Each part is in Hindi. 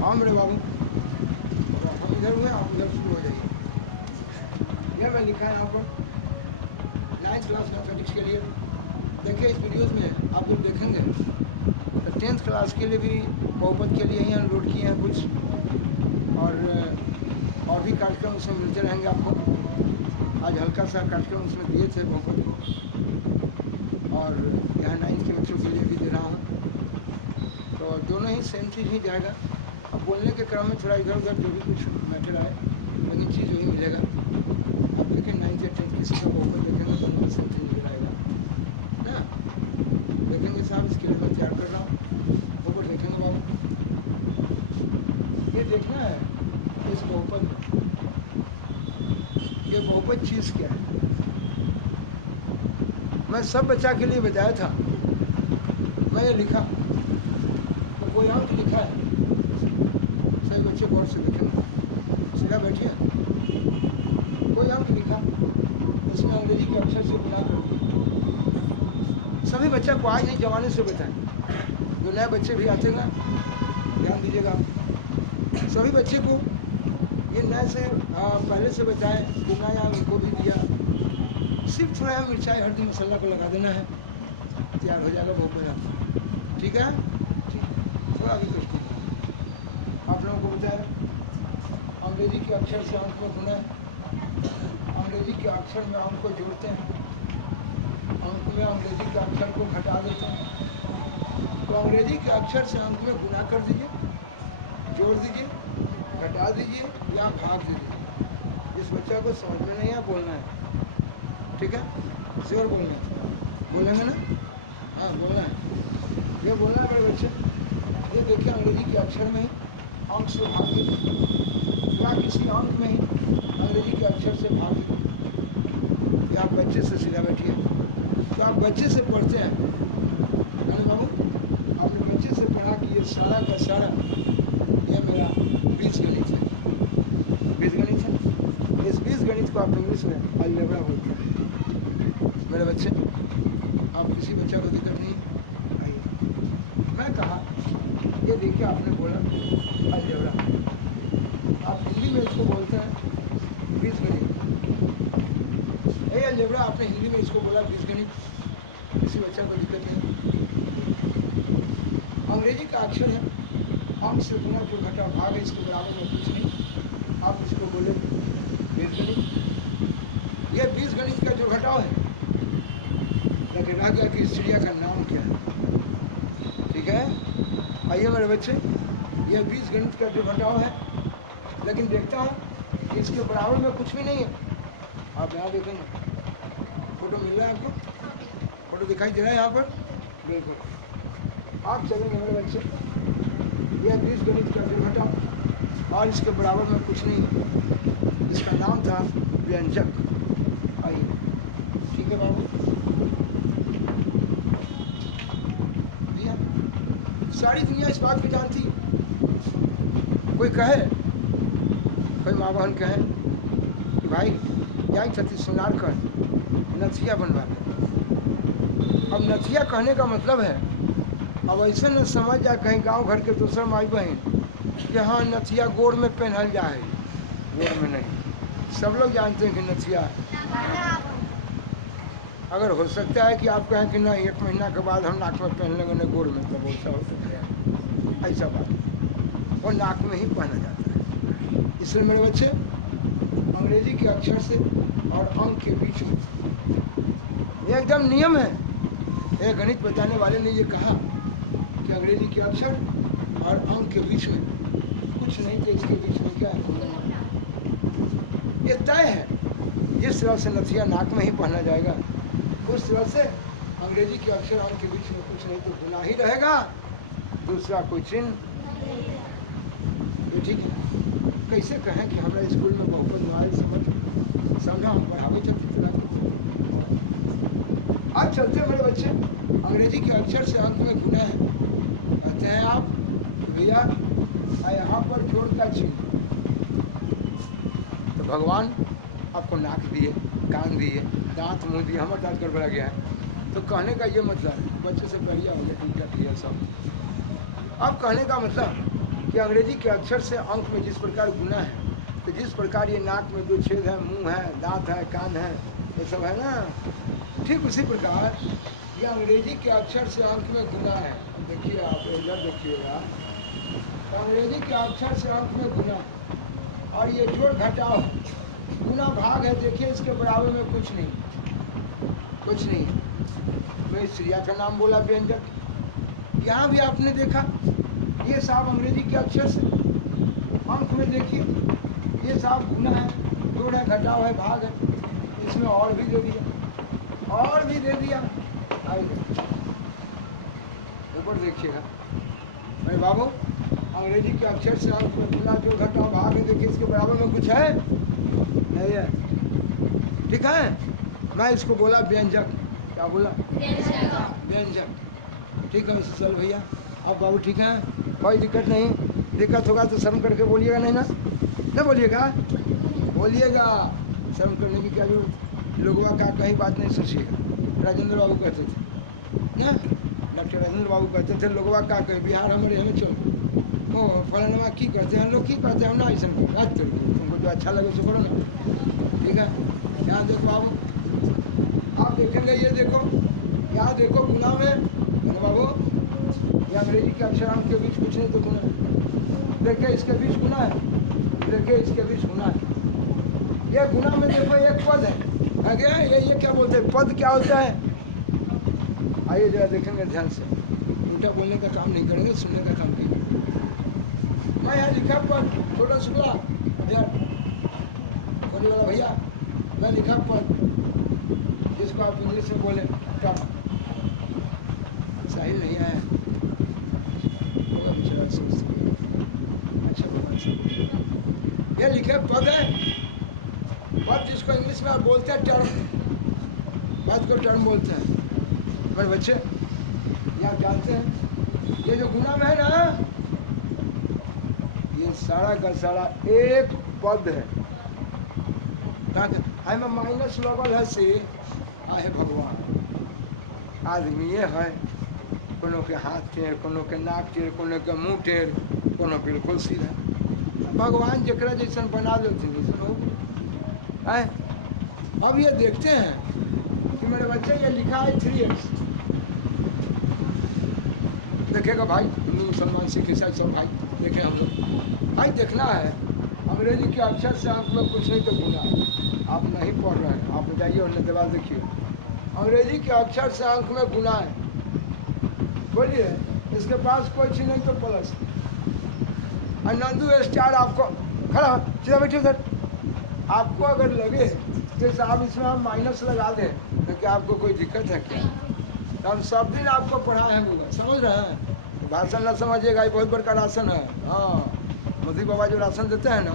हाँ मेरे बाबू, हम इधर हुए, आप उधर शुरू हो जाइए। यह मैं लिखा है यहाँ पर 9th क्लास मैथमेटिक्स के लिए। देखिए इस वीडियोज़ में आप लोग देखेंगे तो 10th क्लास के लिए भी बहुपद के लिए यहाँ लोड किए हैं कुछ, और भी कार्यक्रम उसमें मिलते रहेंगे आपको। आज हल्का सा कार्यक्रम उसमें दिए थे बहुपद को, और यहाँ 9th के बच्चों के लिए भी दे रहा हूँ। तो दोनों ही सेम चीज़ ही जाएगा। अब बोलने के क्रम में थोड़ा इधर उधर जो भी कुछ मैटर आए, लेकिन चीज़ वही मिलेगा। आप देखें 9th या 10th किसी का बहुपद देखेंगे तो उनका सेम चीज़ नजर आएगा ना। देखेंगे साहब, इसके लिए मैं तैयार कर रहा हूँ। बहुपद देखेंगे बाबू, ये देखना है इस बहुपद में ये बहुपद चीज़ क्या है। मैं सब बच्चा के लिए बताया था, मैं ये लिखा तो कोई अंक लिखा है, सही बच्चे गौर से देखेंगे, सीधा बैठिए। कोई अंक लिखा, इसमें अंग्रेजी के अक्षर से गुना कर दिया। सभी बच्चा को आज नहीं जमाने से बताएं, जो नए बच्चे भी आते हैं ध्यान दीजिएगा। सभी बच्चे को ये नए से पहले से बताएं, गुना या उनको भी दिया। सिर्फ थोड़ा मिर्चाई हल्दी मसाला को लगा देना है, तैयार हो जाएगा बहुत बढ़िया। ठीक है, थोड़ा भी कष्ट आप लोगों को बताया। अंग्रेजी के अक्षर से अंक में गुना, अंग्रेजी के अक्षर में अंक को जोड़ते हैं, अंक में अंग्रेजी के अक्षर को घटा देते हैं। तो अंग्रेजी के अक्षर से अंक में गुना कर दीजिए, जोड़ दीजिए, घटा दीजिए या भाग दीजिए। इस बच्चा को समझ में नहीं है, बोलना है। ठीक है, श्योर बोलना है, बोलेंगे ना? हाँ बोलना है, ये बोलना है मेरे बच्चे। ये देखिए अंग्रेजी के अक्षर में अंक से भाग दीजिए, या किसी अंक में ही अंग्रेजी के अक्षर से भाग दीजिए। या आप बच्चे से सीधा बैठिए। तो आप बच्चे से पढ़ते हैं अरे बाबू, आपने बच्चे से पढ़ा कि ये सारा का सारा ये मेरा बीजगणित है। बीजगणित है, इस बीजगणित को आप इंग्लिश में अलजेब्रा बोलते हैं। मेरे बच्चे, आप किसी बच्चा को दिक्कत नहीं आइए। मैं कहा ये देखिए आपने बोला अलजेब्रा, आप हिंदी में इसको बोलते हैं बीजगणित। ये अलजेब्रा आपने हिंदी में इसको बोला बीजगणित, किसी बच्चा को दिक्कत नहीं। अंग्रेजी का अक्षर है, अंक से गुना जो घटा भाग है, इसके बराबर में कुछ नहीं, आप इसको बोले बीजगणित। यह बीजगणित का जो घटाव है, लेकिन रह गया कि इस चिड़िया का नाम क्या है। ठीक है, आइए मेरे बच्चे, यह बीजगणित का जो घटाव है, लेकिन देखता हूँ कि इसके बराबर में कुछ भी नहीं है। आप यहाँ देखेंगे, फोटो मिल रहा है आपको, फोटो दिखाई दे रहा है यहाँ पर, बिल्कुल। आप चलेंगे मेरे बच्चे, यह बीजगणित का जो घटाव और इसके बराबर में कुछ नहीं, इसका नाम था व्यंजक। आइए, ठीक है बाबू, सारी दुनिया इस बात को जानती है। कोई कहे, कोई माँ बहन कहे कि भाई जाए छत्ती सुनार कर नथिया बनवा ले। अब नथिया कहने का मतलब है, अब ऐसे न समझ जाए कहीं गांव घर के दूसरा माई बहन कि हाँ नथिया गोड़ में पहनल जाए, गोड़ में नहीं। सब लोग जानते हैं कि नथिया, अगर हो सकता है कि आप कहें कि ना 1 महीना के बाद हम नाक में पहन लेंगे, न गोड़ में, तब ऐसा हो सकता है। ऐसा बात, और नाक में ही पहना जाता है। इसलिए मेरे बच्चे, अंग्रेजी के अक्षर से और अंक के बीच में ये एकदम नियम है। एक गणित बताने वाले ने ये कहा कि अंग्रेजी के अक्षर और अंक के बीच में कुछ नहीं, तो इसके बीच में क्या है, ये तय है। जिस तरह से नथिया नाक में ही पहना जाएगा, उस तरह से अंग्रेजी के अक्षर अंक के बीच में कुछ नहीं तो गुना ही रहेगा, दूसरा कोई चिन्ह। ये ठीक है। कैसे कहें कि हमारे स्कूल में बहुपद मोबाइल समझा हम पढ़ावे चलते चला। आज चलते मेरे बच्चे, अंग्रेजी के अक्षर से अंक में गुना है। कहते हैं आप भैया यहाँ पर जोड़ का चिन्ह, तो भगवान आपको नाक दिए, कान दिए, दांत मुंह दिए, हमारा दांत गड़बड़ा गया है। तो कहने का ये मतलब, बच्चे से बढ़िया हो गया, ठीक है सब। अब कहने का मतलब कि अंग्रेजी के अक्षर से अंक में जिस प्रकार गुना है, तो जिस प्रकार ये नाक में 2 छेद है, मुंह है, दांत है, कान है, ये सब है ना, ठीक उसी प्रकार ये अंग्रेजी के अक्षर से अंक में गुना है। देखिए आप इधर देखिएगा, तो अंग्रेजी के अक्षर से अंक में गुना, और ये जोड़ घटाव गुना भाग है। देखिए इसके बराबर में कुछ नहीं, कुछ नहीं। मैं स्त्रिया का नाम बोला व्यंजक, यहाँ भी आपने देखा ये साहब अंग्रेजी के अक्षर से अंक में देखिए, ये साहब गुना है, जोड़ है, घटाव है, भाग है। इसमें और भी दे दिया, और भी दे दिया। ऊपर देखिएगा अरे बाबू, अंग्रेजी के अक्षर से अंक में गुना, जोड़, घटाव, भाग है। देखिए इसके बराबर में कुछ है नहीं है, ठीक है। मैं इसको बोला व्यंजक, क्या बोला? व्यंजक, ठीक है। चल भैया, अब बाबू ठीक है, कोई दिक्कत नहीं। दिक्कत होगा तो शर्म करके बोलिएगा, नहीं ना? नहीं बोलिएगा, बोलिएगा। शर्म करने की क्या जरूरत, लोगों का कहीं बात नहीं सोचिएगा। राजेंद्र बाबू कहते थे ना, डॉक्टर राजेंद्र बाबू कहते थे, लोगों का कहे बिहार हमारे हमें चलो ओ फलाना की करते हैं, हम लोग की करते हैं, हम ना ऐसा बात करो, तुमको जो अच्छा लगे सो करो ना, ठीक है। यहाँ देखो बाबू, आप देखेंगे, ये देखो, यहाँ देखो गुना में बाबू, ये अंग्रेजी के अक्षर अंक के बीच कुछ नहीं तो गुना। देखिए इसके बीच गुना है, देखिए इसके बीच गुना है। ये गुना में देखो एक पद है, आगे ये क्या बोलते हैं, पद क्या होता है? आइए जरा देखेंगे ध्यान से, उल्टा बोलने का काम नहीं करेंगे, सुनने का काम करेंगे। मैं यहाँ लिखा पद, छोटा शुक्ला खोने वाला भैया, मैं लिखा पद, जिसको आप इंग्लिश में बोले टर्म, साहिल नहीं आया अच्छा, ये लिखे पद है, पद जिसको इंग्लिश में आप बोलते हैं टर्म, पद को टर्म बोलते हैं। मेरे बच्चे ये आप जानते हैं, ये जो गुना में है ना, ये सारा का सारा एक पद है। में माइनस लगल है से आहे भगवान, आदमी ये है, कोनो के हाथ टेढ़, कोनो के नाक टेढ़, कोनो के मुँह टेढ़, कोनो बिल्कुल सीधा। भगवान जकरा जैसन बना देते वैसन हो है। अब ये देखते हैं कि मेरे बच्चे ये लिखा है 3x, देखेगा भाई, हिंदू मुसलमान सिख ईसाई सब भाई देखे हम लोग, भाई देखना है अंग्रेजी के अक्षर से अंक में कुछ नहीं तो गुना। आप नहीं पढ़ रहे हैं, आप जाइए और दीवार देखिए, अंग्रेजी के अक्षर से अंक में गुना है। बोलिए, इसके पास कोई चीज नहीं तो प्लस। और नंदू स्टार आपको खड़ा सीधा बैठिए सर, आपको अगर लगे जैसे आप इसमें हम माइनस लगा दें तो क्या आपको कोई दिक्कत है क्या? तो हम सब दिन आपको पढ़ाए हैं होगा, समझ रहे हैं? भाषण ना समझिएगा, ये बहुत बड़का राशन है। हाँ, मोदी बाबा जो राशन देते हैं ना,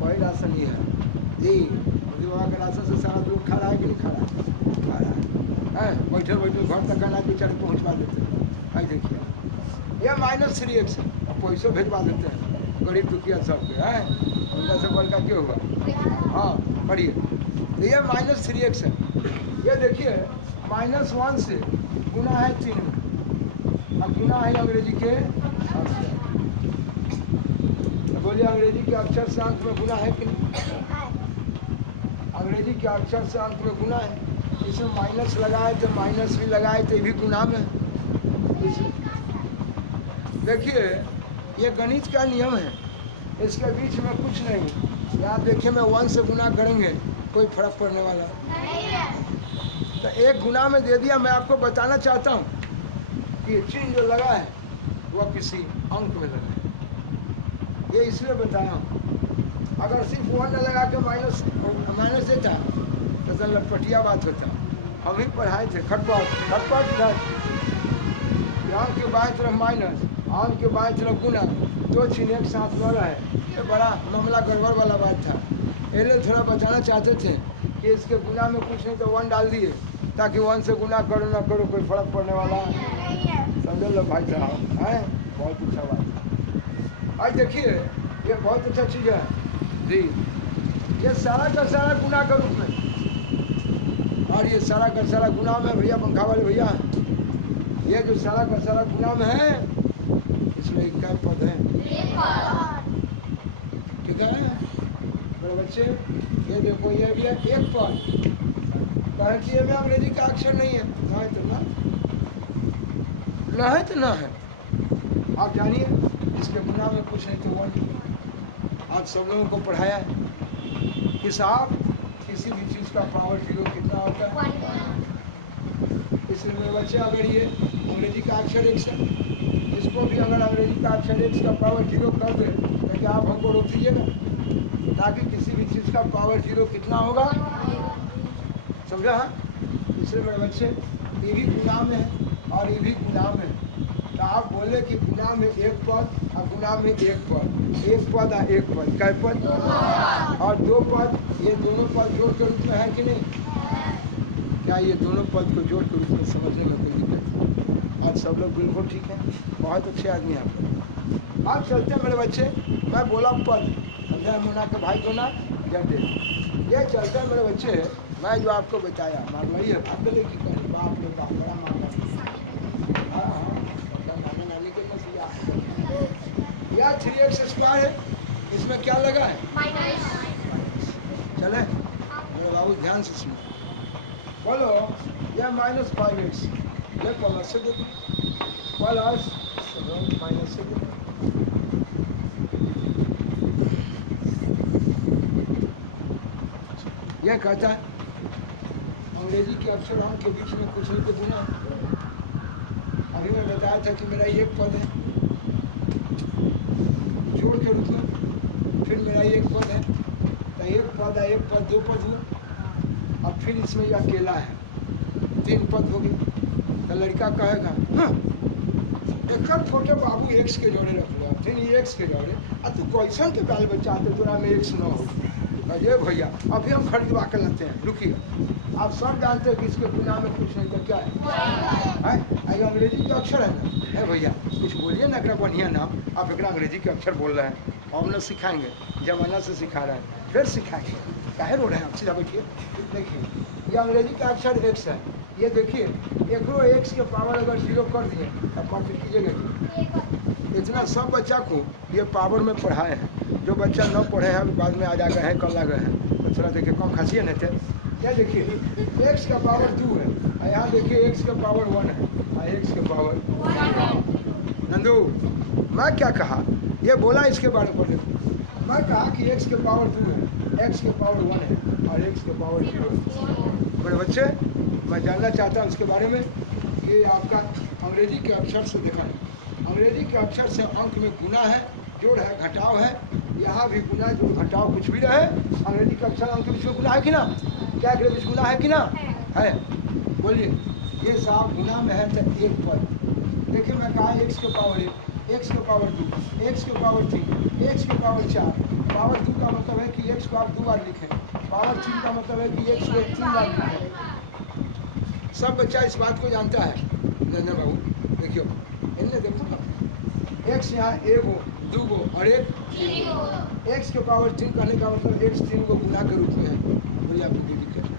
वही राशन ही है जी। मोदी बाबा के राशन से सारा लोग खा रहा है कि नहीं खा रहा है? खा रहा है, बैठे बैठे घर तक अनाज बेचारे पहुँचवा देते हैं। भाई देखिए, ये -3x है, अब पैसों भेजवा देते हैं गरीब दुखिया सबके, है उनका से बड़का क्यों हुआ? हाँ पढ़िए, तो ये -3x है। ये देखिए -1 से गुना है 3 में, अब गुना है अंग्रेजी के अक्षर। तो बोलिए अंग्रेजी के अक्षर से अंक में गुना है कि नहीं? अंग्रेजी के अक्षर से अंक में गुना है। इसमें माइनस लगाए तो माइनस भी लगाए तो ये भी गुना में। देखिए ये गणित का नियम है, इसके बीच में कुछ नहीं। यहाँ देखिए मैं 1 से गुना करेंगे कोई फर्क पड़ने वाला नहीं है। तो एक गुना में दे दिया। मैं आपको बताना चाहता हूँ कि चिन्ह जो लगा है वह किसी अंक में लगा है, ये इसलिए बताया हूँ। अगर सिर्फ 1 न लगा के माइनस देता तो लटपटिया बात होता। हम ही पढ़ाए थे खटपट अंक के बाएं तरफ माइनस, अंक के बाएं तरफ गुना, 2 चिन्ह एक साथ लगा है, ये बड़ा मामला गड़बड़ वाला बात था। पहले थोड़ा बताना चाहते थे कि इसके गुना में कुछ नहीं तो 1 डाल दिए, ताकि 1 से गुना करो ना करो कोई फर्क पड़ने वाला समझ लो भाई साहब, है बहुत अच्छा बात। आज देखिए ये बहुत अच्छा चीज़ है जी, ये सारा का सारा गुना का रूप में, और ये सारा का सारा गुना में भैया, पंखा वाले भैया, ये जो सारा का सारा गुना में है, इसमें एक क्या पद है? ठीक है मेरे बच्चे, ये देखो ये भी है एक पद। कारण कि ये में अंग्रेजी का अक्षर नहीं है, ना है तो ना है। आप जानिए इसके गुना में कुछ नहीं तो वन। आज सब लोगों को पढ़ाया है कि साहब किसी भी चीज़ का पावर 0 कितना होता है। इसलिए मेरे बच्चे, अगर ये अंग्रेजी का अक्षर x है, इसको भी अगर अंग्रेजी का अक्षर x का पावर 0 कर दे तो क्या आप हमको रोक दीजिएगा? ताकि किसी भी चीज़ का पावर 0 कितना होगा, समझा है? इसलिए मेरे बच्चे, ये भी गुना में है और ये भी गुना में है। तो आप बोले कि गुना में एक पद और गुना में एक पद, एक पद और एक पद, कै पद और दो पद, ये दोनों पद जोड़ के रूप में है कि नहीं? क्या ये दोनों पद को जोड़ के रूप में समझने में कोई दिक्कत? आज सब लोग बिल्कुल ठीक है, बहुत अच्छे आदमी हैं आप। आप चलते हैं मेरे बच्चे, मैं बोला पद, समझा मोना के भाई को ना जब दे ये चलते हैं मेरे बच्चे। मैं जो आपको बताया मार वही है, आप बोले कि कहीं बाप रे बाप बड़ा मार नानी के मसीहा। यह 3x² है, इसमें क्या लगा है? चले मेरे बाबू ध्यान से सुनो, बोलो यह -5x, ये प्लस से दे दो, प्लस माइनस से दे दो। यह कहता है अंग्रेजी के अक्षर अंक के बीच में कुछ नहीं तो गुना। अभी मैं बताया था कि मेरा ये पद है जोड़ के रूप में, फिर मेरा एक पद है, तो एक पद है, एक पद, दो पद हुआ। अब फिर इसमें यह अकेला है, 3 पद हो गए। तो लड़का कहेगा हाँ एक छोटे बाबू x के जोड़े रख लो, फिर ये x के जोड़े, अब तू क्वेश्चन के बाल बच्चा आते तोरा में x न हो। अजय भैया अभी हम खरीदवा कर लेते हैं, रुकिए। आप सब जानते हैं कि इसके गुना में कुछ नहीं तो क्या है? ये अंग्रेजी के अक्षर है ना, है भैया कुछ बोलिए ना, एक बढ़िया नाम। आप एक अंग्रेजी के अक्षर बोल रहे हैं और न सिखाएंगे, जमाना से सिखा रहे हैं, फिर सिखाएंगे, काहे रो रहे हैं आप? सीधा बैठिए, देखिए ये अंग्रेजी का अक्षर x है, ये देखिए एक x के पावर अगर 0 कर दिए तब बात कीजिएगा। इतना सब बच्चा को ये पावर में पढ़ाए हैं, जो बच्चा न पढ़े हैं बाद में आज आ गए हैं, कल आ गए हैं, तो थोड़ा देखिए कम खासिए नहीं थे। क्या देखिए x का पावर 2 है, यहाँ देखिए x का पावर 1 है और x का पावर नंदू। मैं क्या कहा, ये बोला इसके बारे में देखो, मैं कहा कि x के पावर 2 है, x के पावर 1 है और x के पावर 0 है। बड़े बच्चे, मैं जानना चाहता हूँ इसके बारे में कि आपका अंग्रेजी के अक्षर से देखा है, अंग्रेजी के अक्षर से अंक में गुना है, जोड़ है, घटाव है। यहाँ भी गुना जोड़ घटाव कुछ भी रहे, अंग्रेजी का अक्षर अंक के बीच में गुना है कि ना? क्या के बीच गुना है कि ना? है। बोलिए ये साहब गुना में है तो एक पद। देखिए मैं कहा x के पावर 1, x के पावर 2, x के पावर 3, x के पावर 4। पावर 2 का मतलब है कि x को आप 2 बार लिखें, पावर 3 का मतलब है कि x को 3 बार लिखें। सब बच्चा इस बात को जानता है। नंदन बाबू देखियो, इनने देखो ना, x यहाँ 1 हो, 2 हो और 1 x के पावर 3 कहने का मतलब x 3 को गुना के रूप में है। बोलिए आपको कोई दिक्कत है?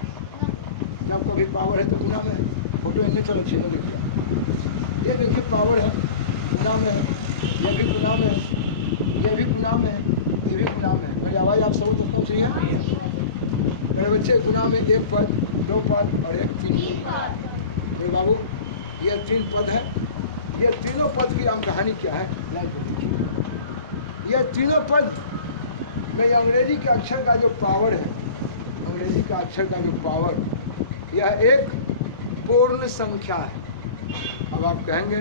जब कभी पावर है तो गुना में है। फोटो इन्हें चलो छेनो देखिए, ये देखिए पावर है, गुना में है, ये भी गुना में है, ये भी गुना में है, ये भी गुना में है। मेरी आवाज़ आप सब तक पहुँच रही है? मेरे बच्चे गुना में 1 पद, 2 पद और 1 3 पद। मेरे बाबू ये 3 पद है, ये तीनों पद की आम कहानी क्या है? ये तीनों पद में अंग्रेजी के अक्षर का जो पावर है, अंग्रेजी का अक्षर का जो पावर, यह एक पूर्ण संख्या है। अब आप कहेंगे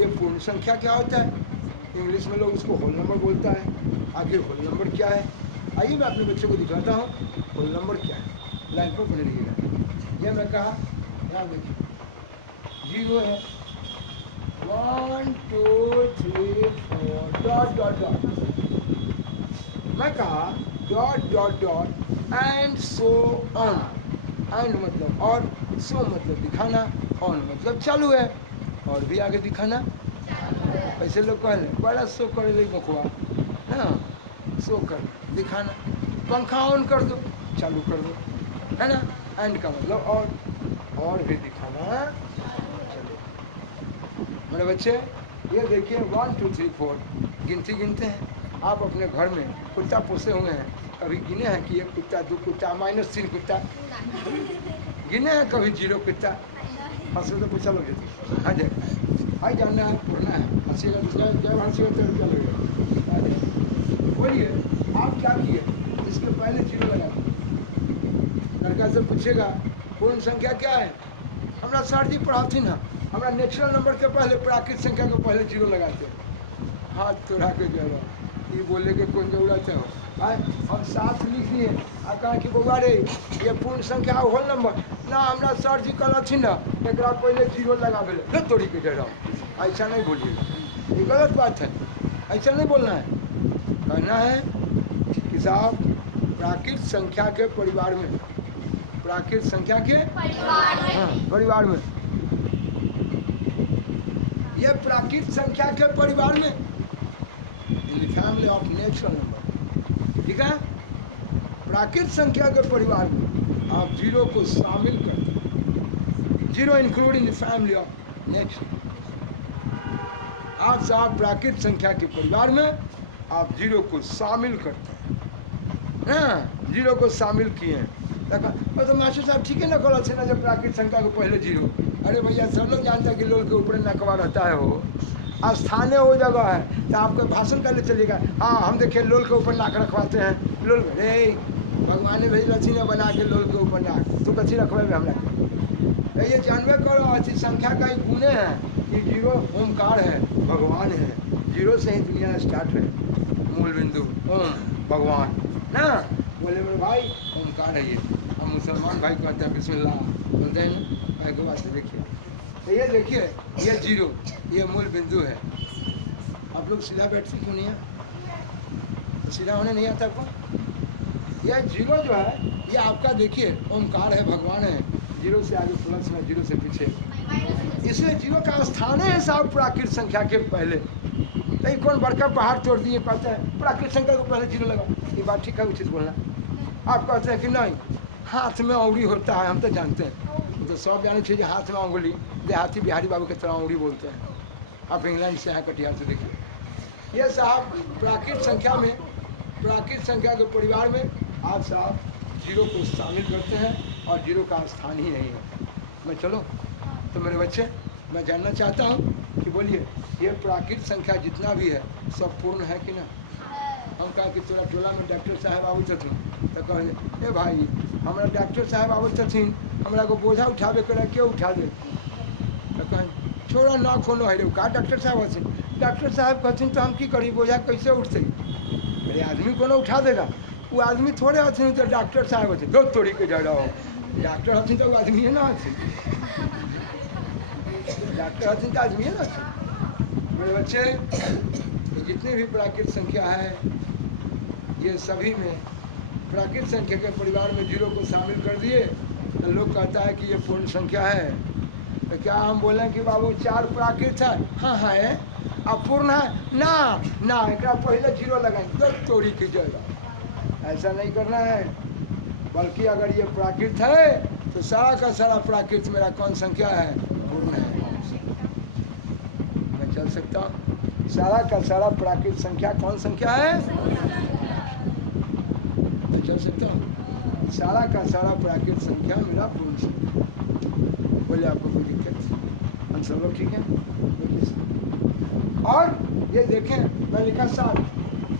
ये पूर्ण संख्या क्या होता है? इंग्लिश में लोग इसको होल नंबर बोलता है। आखिर होल नंबर क्या है? आइए मैं अपने बच्चों को दिखाता हूँ होल नंबर क्या है। लाइन पर बने रहिएगा। यह मैं कहा, यहाँ देखिए 0 है, 1 2 3 4 डॉट डॉट डॉट। मैं कहा dot dot dot and so on. And मतलब और, सो मतलब दिखाना, ऑन मतलब चालू है, और भी आगे दिखाना। ऐसे लोग कहले बड़ा शो करे ले बखुआ ना, शो कर दिखाना, पंखा ऑन कर दो, चालू कर दो, है ना। एंड का मतलब और भी दिखाना। चलो मेरे बच्चे, ये देखिए 1 2 3 4 गिनती गिनते हैं। आप अपने घर में कुत्ता पोसे हुए हैं, कभी गिने हैं कि 1 कुत्ता 2 कुत्ता -3 कुत्ता गिने हैं? कभी 0 कुत्ता? हंसो तो पूछा लोगे हाँ जी भाई जानना है पढ़ना है हंसीगा जब हंसीगा तो क्या लगेगा। बोलिए आप क्या किए? इसके पहले 0 लगा लड़का से पूछेगा पूर्ण संख्या क्या है? हमारा सर जी पढ़ाती ना, हमारा नेचुरल नंबर के पहले प्राकृतिक संख्या के पहले 0 लगाते हैं। हाथ तोड़ा के जो ये बोले के कौन जरूरत है हम साथ लिख लिए आ कहा कि बउआ रे ये पूर्ण संख्या होल नंबर ना हमारा सर जी कहलथिन ना एक पहले 0 लगावे तोड़ी के जरा ऐसा नहीं बोलिए, ये गलत बात है, ऐसा नहीं बोलना है। कहना है कि साहब प्राकृतिक संख्या के परिवार में, प्राकृतिक संख्या के परिवार में ये प्राकृतिक संख्या के परिवार में in family of natural number, ठीक है। प्राकृतिक संख्या के परिवार में आप 0 को शामिल करते हैं, 0 include in the family of natural. आज आप प्राकृतिक संख्या के परिवार में आप 0 को शामिल करते हैं, 0 को शामिल किए हैं। तो मास्टर साहब ठीक है ना खोला ना जब प्राकृतिक संख्या को पहले 0। अरे भैया सब लोग जानते हैं कि लोल के ऊपर नकवा रहता है, हो स्थानीय वो जगह है तो आपको भाषण करने चलेगा। हाँ हम देखिए लोल के ऊपर नाक रखवाते हैं, लोल रे भगवान ने भेज रथी ने बना के लोल के ऊपर नाक तो कथी रखवे हमरा ये जानवे करो। अच्छी संख्या का एक गुणे है कि 0 ओमकार है, भगवान है, 0 से ही दुनिया स्टार्ट है, मूल बिंदु ओम भगवान ना। बोले मेरे भाई ओमकार है ये, हम मुसलमान भाई कहते हैं बिस्मिल्लाह बोलते हैं ना के वास्ते। देखिए तो ये देखिए ये 0 ये मूल बिंदु है। आप लोग सीधा बैठते क्यों नहीं है? तो सीधा होने नहीं आता आपको? यह 0 जो है ये आपका देखिए ओमकार है, भगवान है, 0 से आगे प्लस में, 0 से पीछे, इसलिए 0 का स्थान है साहब प्राकृतिक संख्या के पहले। नहीं कौन बड़का पहाड़ तोड़ दिए कहते हैं प्राकृतिक संख्या को पहले 0 लगा, ये बात ठीक है, उचित बोलना। आप कहते हैं कि नहीं हाथ में उंगली होता है, हम तो जानते हैं, तो सब जाने चाहिए हाथ में उंगली, देहाती बिहारी बाबू की तरह उंगली बोलते हैं। आप इंग्लैंड से हैं कटिहार से, देखिए ये साहब प्राकृतिक संख्या में, प्राकृतिक संख्या के परिवार में आप साहब 0 को शामिल करते हैं और 0 का स्थान ही नहीं है। मैं चलो तो मेरे बच्चे मैं जानना चाहता हूँ कि बोलिए ये प्राकृतिक संख्या जितना भी है सब पूर्ण है कि ना? हम कहा कि तोरा टोला में डॉक्टर साहब आबू छथिन तो कहे ए भाई हमारा डॉक्टर साहब आबू छथिन, हमरा को बोझा उठावे कर क्यों उठा दे? तो कहें छोड़ा ना खोलो है रे का डॉक्टर साहब हथिन, डॉक्टर साहब कहथिन तो हम की करी, बोझा कैसे उठते? मेरे आदमी को ना उठा देगा, वो आदमी थोड़े हथिन तो डॉक्टर साहब हथिन, दो तोड़ी के जड़ा हो डॉक्टर हथिन तो आदमी है ना हथिन, डॉक्टर हथिन तो आदमी है ना हथिन। मेरे बच्चे तो जितने भी प्राकृतिक संख्या है ये सभी में प्राकृतिक संख्या के परिवार में 0 को शामिल कर दिए तो लोग कहता है कि ये पूर्ण संख्या है। तो क्या हम बोलें कि बाबू 4 प्राकृत है? हाँ है। अब पूर्ण है ना? ना एक पहले 0 लगाएंगे तो तोड़ी की जगह, ऐसा नहीं करना है। बल्कि अगर ये प्राकृत है तो सारा का सारा प्राकृत मेरा कौन संख्या है? पूर्ण है। मैं चल सकता हूँ? सारा का सारा प्राकृत संख्या कौन संख्या है? मैं चल सकता हूँ? सारा का सारा प्राकृत संख्या मेरा पूर्ण संख्या। बोले आपको कोई दिक्कत? हम सब लोग ठीक है? और ये देखें मैं लिखा 7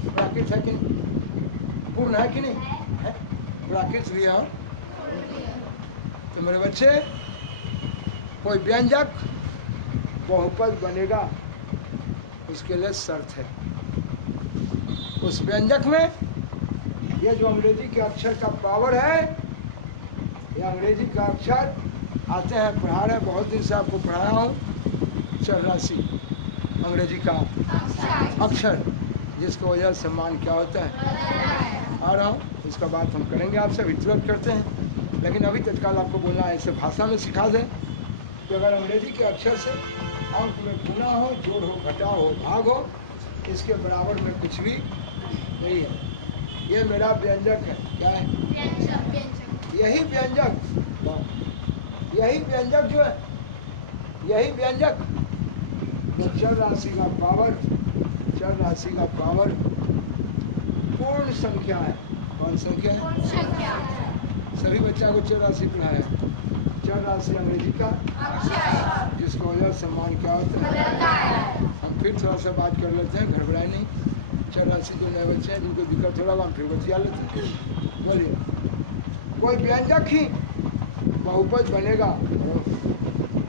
प्राकृत है कि नहीं? पूर्ण है कि नहीं है? प्राकृत भी है। तो मेरे बच्चे कोई व्यंजक बहुपद बनेगा उसके लिए शर्त है, उस व्यंजक में ये जो अंग्रेजी के अक्षर का पावर है, ये अंग्रेजी का अक्षर आते हैं, पढ़ा रहे बहुत दिन से आपको पढ़ाया हूँ, 84 अंग्रेजी का अक्षर जिसकी वजह से मान क्या होता है आ रहा हूँ, इसका बात हम करेंगे आपसे, अभी तुरंत करते हैं। लेकिन अभी तत्काल आपको बोलना है, ऐसे भाषा में सिखा दें कि अगर अंग्रेजी के अक्षर से अंक में गुना हो, जोड़ हो, घटाव हो, भाग हो, इसके बराबर में कुछ भी नहीं है। ये मेरा व्यंजक है। क्या है? यही व्यंजक, यही व्यंजक जो है, यही व्यंजक चर राशि का पावर, चर राशि का पावर पूर्ण संख्या है। कौन संख्या है? सभी बच्चा को चर राशि पढ़ाया। चर राशि अंग्रेजी का जिसको वजह सम्मान क्या होता है। हम फिर थोड़ा सा बात कर लेते हैं, गड़बड़ाए नहीं। चर राशि जो नए बच्चे हैं जिनको दिक्कत थोड़ा हम फिर बतिया लेते हैं। बोलिए, कोई व्यंजक ही बहुपद बनेगा,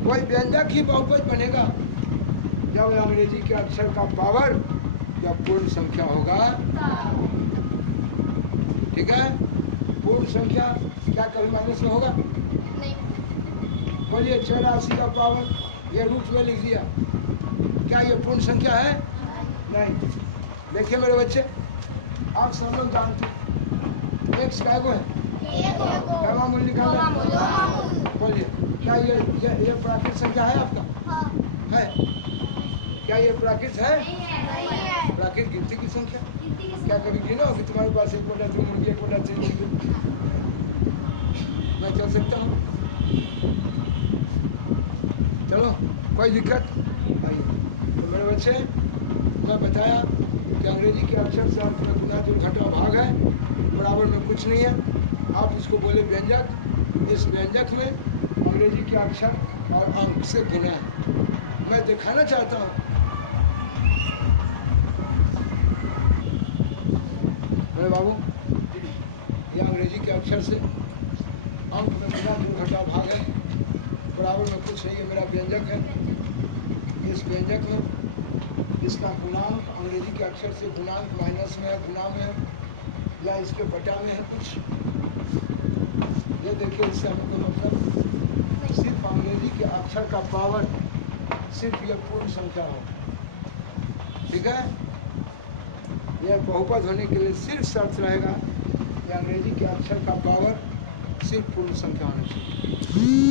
कोई व्यंजक ही बहुपद बनेगा जब अंग्रेजी के अक्षर का पावर जब पूर्ण संख्या होगा। ठीक है, पूर्ण संख्या क्या कभी माइनस में होगा? नहीं। बोलिए, चर राशि का पावर ये रूट में लिख दिया, क्या ये पूर्ण संख्या है? नहीं। देखिए मेरे बच्चे, आप सब लोग जानते हैं एक्स काय को है, क्या मूल्य निकालना है? बोलिए, क्या ये प्राकृत संख्या है आपका? है। क्या ये प्राकृत है? प्राकृत गिनती की संख्या। क्या कभी गिनो कि तुम्हारे पास 1/3 मुर्गी, 1/3 मुर्गी? मैं चल सकता हूँ? चलो, कोई दिक्कत? आइए। तो मेरे बच्चे, मैं बताया कि अंग्रेजी के अक्षर से अर्थ में गुना जो घटा भाग है, बराबर में कुछ नहीं है। आप इसको बोले व्यंजक। इस व्यंजक में अंग्रेजी के अक्षर और अंक से गुना है। मैं दिखाना चाहता हूँ मेरे बाबू, ये अंग्रेजी के अक्षर से अंक में गुना जो घटा भाग है, बराबर में कुछ नहीं है। मेरा व्यंजक है। इस व्यंजक में इसका गुणांक अंग्रेजी के अक्षर से गुणांक माइनस में है, गुना में है, या इसके बटा में है कुछ। ये देखिए, इससे हमको मतलब सिर्फ अंग्रेजी के अक्षर का पावर सिर्फ ये पूर्ण संख्या है। ठीक है, यह बहुपद होने के लिए सिर्फ शर्त रहेगा कि अंग्रेजी के अक्षर का पावर सिर्फ पूर्ण संख्या होनी चाहिए।